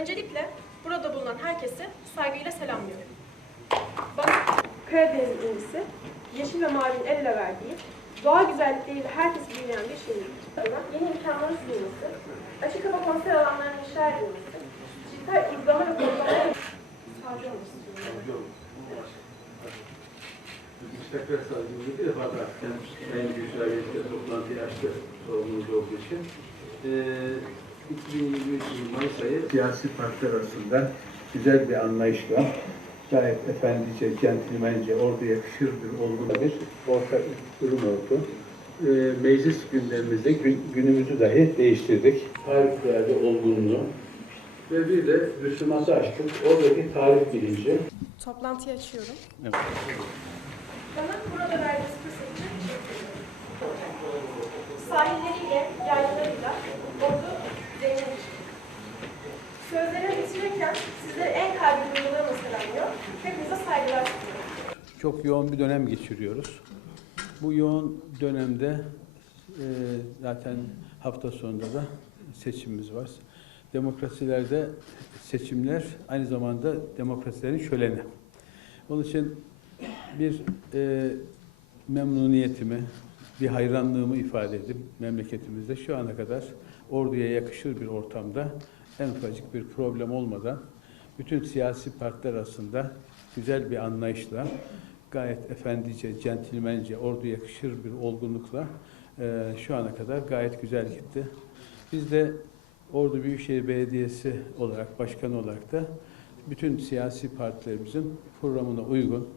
Öncelikle burada bulunan herkesi saygıyla selamlıyorum. Bana Karadeniz incisi, yeşil ve mavinin el ele verdiği, doğa güzellikleriyle herkesi büyüleyen bir şehir. Yeni imkanların sunulması, açık hava konser alanlarının inşa edilmesi, dijital uygulama ve kodlamaya sağcı olması istiyorum. Müstakbel savcımızı bir defa da Sayın Büyüksavcılık'ta toplantıyı açtı sorumluluğu olduğu için. Ee, 2023 yılı Mayıs ayı siyasi partiler arasında güzel bir anlayışla gayet efendice, centilmence, orada yakışır bir olgun bir orta durum oldu. Ee, meclis gündemimizde gün, günümüzü dahi değiştirdik. Harikulade olgunluğu ve bir de Müslüman'ı açtık. Oradaki tarih bilinci. Toplantıyı açıyorum. Evet. Bana burada verdiğiniz fırsat Çok yoğun bir dönem geçiriyoruz. Bu yoğun dönemde e, zaten hafta sonunda da seçimimiz var. Demokrasilerde seçimler aynı zamanda demokrasilerin şöleni. Onun için bir e, memnuniyetimi, bir hayranlığımı ifade edip memleketimizde şu ana kadar orduya yakışır bir ortamda en ufacık bir problem olmadan bütün siyasi partiler arasında güzel bir anlayışla gayet efendice, centilmence, ordu yakışır bir olgunlukla e, şu ana kadar gayet güzel gitti. Biz de Ordu Büyükşehir Belediyesi olarak, başkan olarak da bütün siyasi partilerimizin programına uygun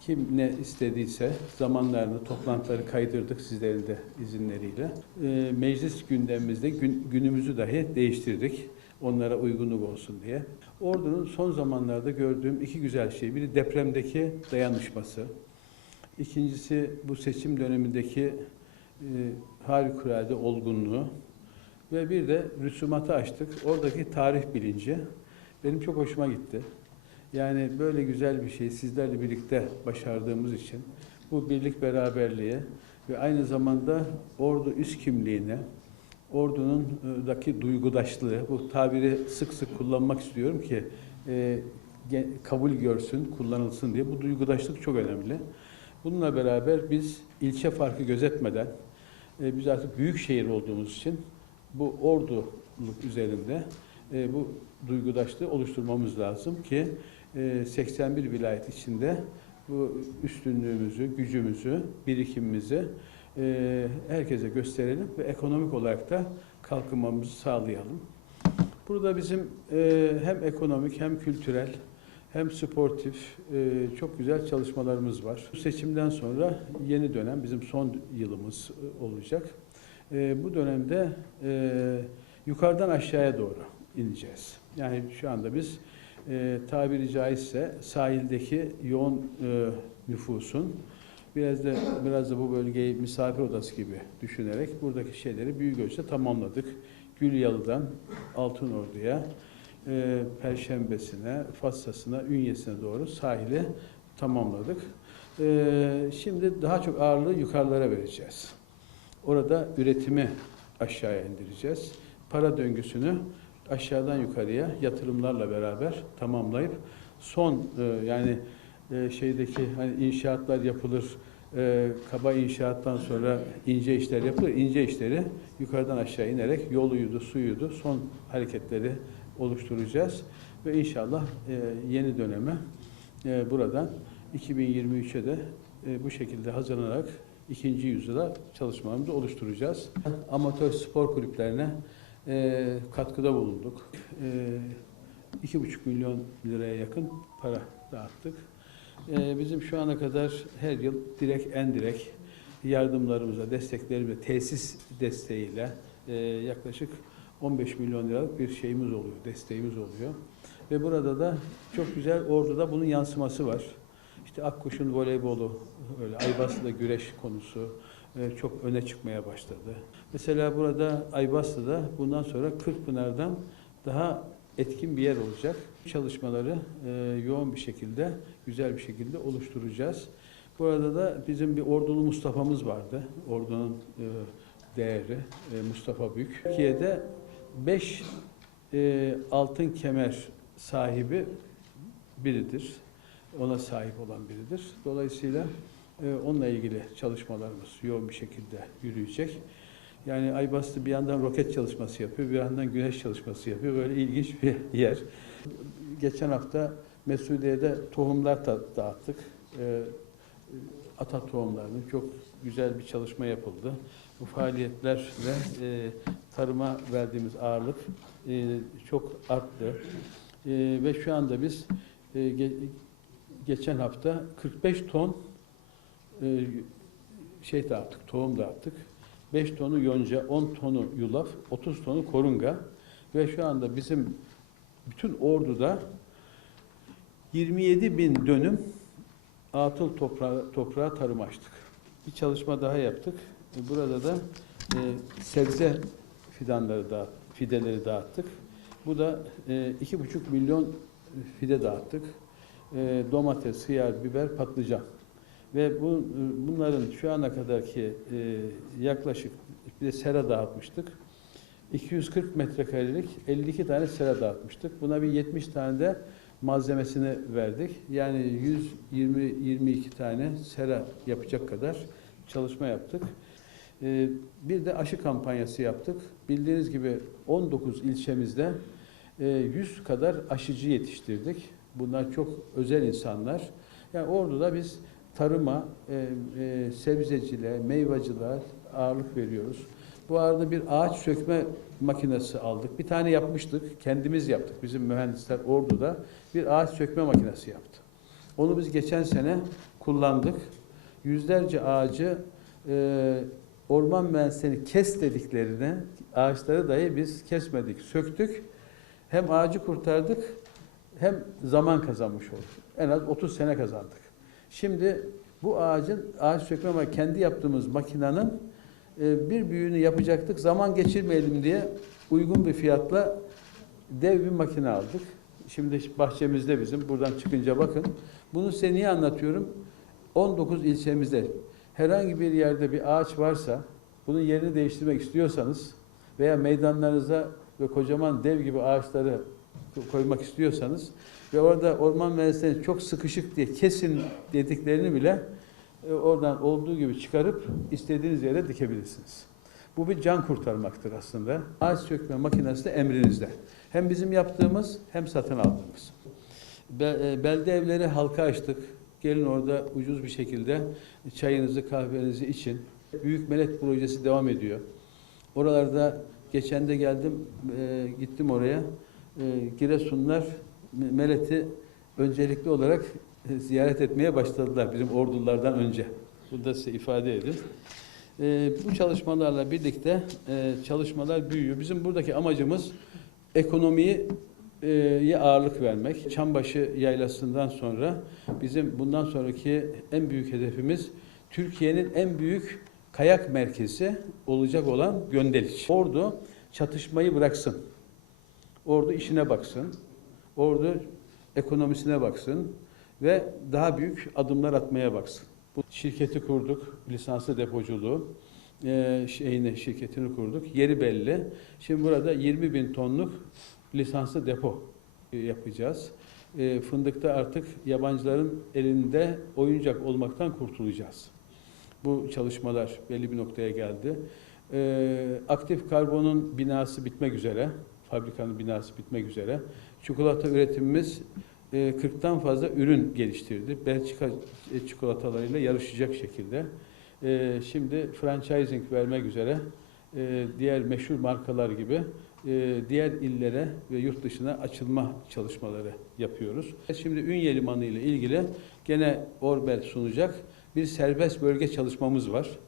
kim ne istediyse zamanlarını, toplantıları kaydırdık sizlerin de izinleriyle. E, meclis gündemimizde gün, günümüzü dahi değiştirdik onlara uygunluk olsun diye. Ordu'nun son zamanlarda gördüğüm iki güzel şey. Biri depremdeki dayanışması. İkincisi bu seçim dönemindeki e, harikulade olgunluğu. Ve bir de rüsumatı açtık. Oradaki tarih bilinci benim çok hoşuma gitti. Yani böyle güzel bir şey sizlerle birlikte başardığımız için bu birlik beraberliğe ve aynı zamanda ordu üst kimliğine, ordunun e, duygudaşlığı, bu tabiri sık sık kullanmak istiyorum ki e, kabul görsün, kullanılsın diye. Bu duygudaşlık çok önemli. Bununla beraber biz ilçe farkı gözetmeden, e, biz artık büyük şehir olduğumuz için bu orduluk üzerinde e, bu duygudaşlığı oluşturmamız lazım ki e, 81 vilayet içinde bu üstünlüğümüzü, gücümüzü, birikimimizi e, herkese gösterelim ve ekonomik olarak da kalkınmamızı sağlayalım. Burada bizim e, hem ekonomik hem kültürel hem sportif e, çok güzel çalışmalarımız var. Bu seçimden sonra yeni dönem bizim son yılımız e, olacak. E, bu dönemde e, yukarıdan aşağıya doğru ineceğiz. Yani şu anda biz e, tabiri caizse sahildeki yoğun e, nüfusun biraz da biraz da bu bölgeyi misafir odası gibi düşünerek buradaki şeyleri büyük ölçüde tamamladık. Gülyalı'dan Altınordu'ya, e, Perşembesi'ne, Fassas'ına, Ünyes'ine doğru sahili tamamladık. E, şimdi daha çok ağırlığı yukarılara vereceğiz. Orada üretimi aşağıya indireceğiz. Para döngüsünü aşağıdan yukarıya yatırımlarla beraber tamamlayıp son e, yani e, şeydeki hani inşaatlar yapılır, e, kaba inşaattan sonra ince işler yapılır. İnce işleri yukarıdan aşağı inerek yoluydu, suyuydu, son hareketleri oluşturacağız ve inşallah e, yeni döneme e, buradan 2023'e de e, bu şekilde hazırlanarak ikinci yüzyıla çalışmalarımızı oluşturacağız. Amatör spor kulüplerine e, katkıda bulunduk. E, iki buçuk milyon liraya yakın para dağıttık. E, bizim şu ana kadar her yıl direkt en direkt yardımlarımıza, desteklerimizle, tesis desteğiyle e, yaklaşık 15 milyon liralık bir şeyimiz oluyor, desteğimiz oluyor. Ve burada da çok güzel orduda bunun yansıması var. İşte Akkuş'un voleybolu, öyle Aybastı'da güreş konusu e, çok öne çıkmaya başladı. Mesela burada Aybastı'da bundan sonra Kırkpınar'dan daha etkin bir yer olacak. Çalışmaları e, yoğun bir şekilde, güzel bir şekilde oluşturacağız. Bu arada da bizim bir ordulu Mustafa'mız vardı. Ordunun e, değeri e, Mustafa Büyük. Türkiye'de 5 e, altın kemer sahibi biridir. Ona sahip olan biridir. Dolayısıyla e, onunla ilgili çalışmalarımız yoğun bir şekilde yürüyecek. Yani Aybastı bir yandan roket çalışması yapıyor, bir yandan güneş çalışması yapıyor. Böyle ilginç bir yer. Geçen hafta Mesudiye'de tohumlar da dağıttık. E, ata tohumlarının çok güzel bir çalışma yapıldı. Bu faaliyetlerle e, tarıma verdiğimiz ağırlık e, çok arttı. E, ve şu anda biz e, ge- geçen hafta 45 ton e, şey dağıttık, tohum dağıttık. 5 tonu yonca, 10 tonu yulaf, 30 tonu korunga ve şu anda bizim bütün orduda 27 bin dönüm atıl toprağı, toprağa tarım açtık. Bir çalışma daha yaptık. E, Burada da e, sebze fidanları da fideleri dağıttık. Bu da e, iki buçuk milyon fide dağıttık. E, domates, hıyar, biber, patlıcan. Ve bu bunların şu ana kadarki e, yaklaşık bir de sera dağıtmıştık. 240 metrekarelik 52 tane sera dağıtmıştık. Buna bir 70 tane de malzemesini verdik. Yani 120 22 tane sera yapacak kadar çalışma yaptık. Ee, Bir de aşı kampanyası yaptık. Bildiğiniz gibi 19 ilçemizde e, 100 kadar aşıcı yetiştirdik. Bunlar çok özel insanlar. Yani Ordu'da biz tarıma, e, e, sebzeciliğe, meyvacılığa ağırlık veriyoruz. Bu arada bir ağaç sökme makinesi aldık. Bir tane yapmıştık, kendimiz yaptık. Bizim mühendisler Ordu'da bir ağaç sökme makinesi yaptı. Onu biz geçen sene kullandık. Yüzlerce ağacı e, orman mühendisleri kes dediklerine ağaçları dahi biz kesmedik, söktük. Hem ağacı kurtardık hem zaman kazanmış olduk. En az 30 sene kazandık. Şimdi bu ağacın ağaç sökme ama kendi yaptığımız makinenin e, bir büyüğünü yapacaktık. Zaman geçirmeyelim diye uygun bir fiyatla dev bir makine aldık. Şimdi bahçemizde bizim. Buradan çıkınca bakın. Bunu size niye anlatıyorum? 19 ilçemizde herhangi bir yerde bir ağaç varsa bunun yerini değiştirmek istiyorsanız veya meydanlarınıza ve kocaman dev gibi ağaçları koymak istiyorsanız ve orada orman mühendisleri çok sıkışık diye kesin dediklerini bile e, oradan olduğu gibi çıkarıp istediğiniz yere dikebilirsiniz. Bu bir can kurtarmaktır aslında. Ağaç sökme makinesi de emrinizde. Hem bizim yaptığımız hem satın aldığımız. Be- e, Belde evleri halka açtık. Gelin orada ucuz bir şekilde çayınızı, kahvenizi için. Büyük Melek projesi devam ediyor. Oralarda geçen de geldim, e, gittim oraya. E, Giresunlar Me- Melet'i öncelikli olarak e, ziyaret etmeye başladılar bizim ordulardan önce. Bunu da size ifade edin. E, bu çalışmalarla birlikte e, çalışmalar büyüyor. Bizim buradaki amacımız ekonomiyi e, ağırlık vermek. Çambaşı yaylasından sonra bizim bundan sonraki en büyük hedefimiz Türkiye'nin en büyük kayak merkezi olacak olan Gönderiç. Ordu çatışmayı bıraksın. Ordu işine baksın. Ordu ekonomisine baksın ve daha büyük adımlar atmaya baksın. Bu şirketi kurduk, lisanslı depoculuğu e, şeyini, şirketini kurduk. Yeri belli. Şimdi burada 20 bin tonluk lisanslı depo yapacağız. E, fındıkta artık yabancıların elinde oyuncak olmaktan kurtulacağız. Bu çalışmalar belli bir noktaya geldi. E, aktif karbonun binası bitmek üzere, fabrikanın binası bitmek üzere. Çikolata üretimimiz e, 40'tan fazla ürün geliştirdi. Belçika e, çikolatalarıyla yarışacak şekilde. E, şimdi franchising vermek üzere e, diğer meşhur markalar gibi e, diğer illere ve yurt dışına açılma çalışmaları yapıyoruz. Şimdi Ünye Limanı ile ilgili gene Orbel sunacak bir serbest bölge çalışmamız var.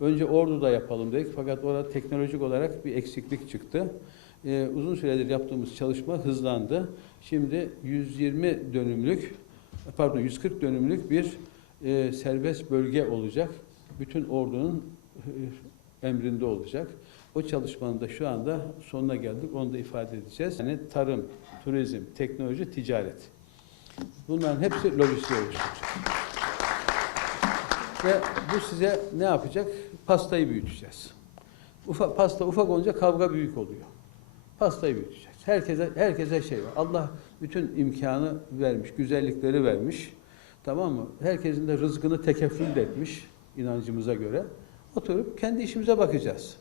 Önce Ordu'da yapalım dedik fakat orada teknolojik olarak bir eksiklik çıktı. Ee, uzun süredir yaptığımız çalışma hızlandı. Şimdi 120 dönümlük, pardon 140 dönümlük bir e, serbest bölge olacak. Bütün ordunun e, emrinde olacak. O çalışmanın da şu anda sonuna geldik. Onu da ifade edeceğiz. Yani tarım, turizm, teknoloji, ticaret. Bunların hepsi lojistiğe oluşturacak. Ve bu size ne yapacak? Pastayı büyüteceğiz. Ufak, pasta ufak olunca kavga büyük oluyor. Pastayı büyüteceğiz. Herkese herkese şey var. Allah bütün imkanı vermiş, güzellikleri vermiş. Tamam mı? Herkesin de rızkını tekeffül etmiş inancımıza göre. Oturup kendi işimize bakacağız.